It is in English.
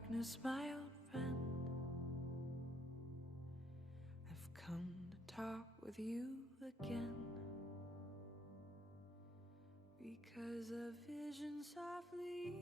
darkness, my old friend. I've come to talk with you again, because a vision softly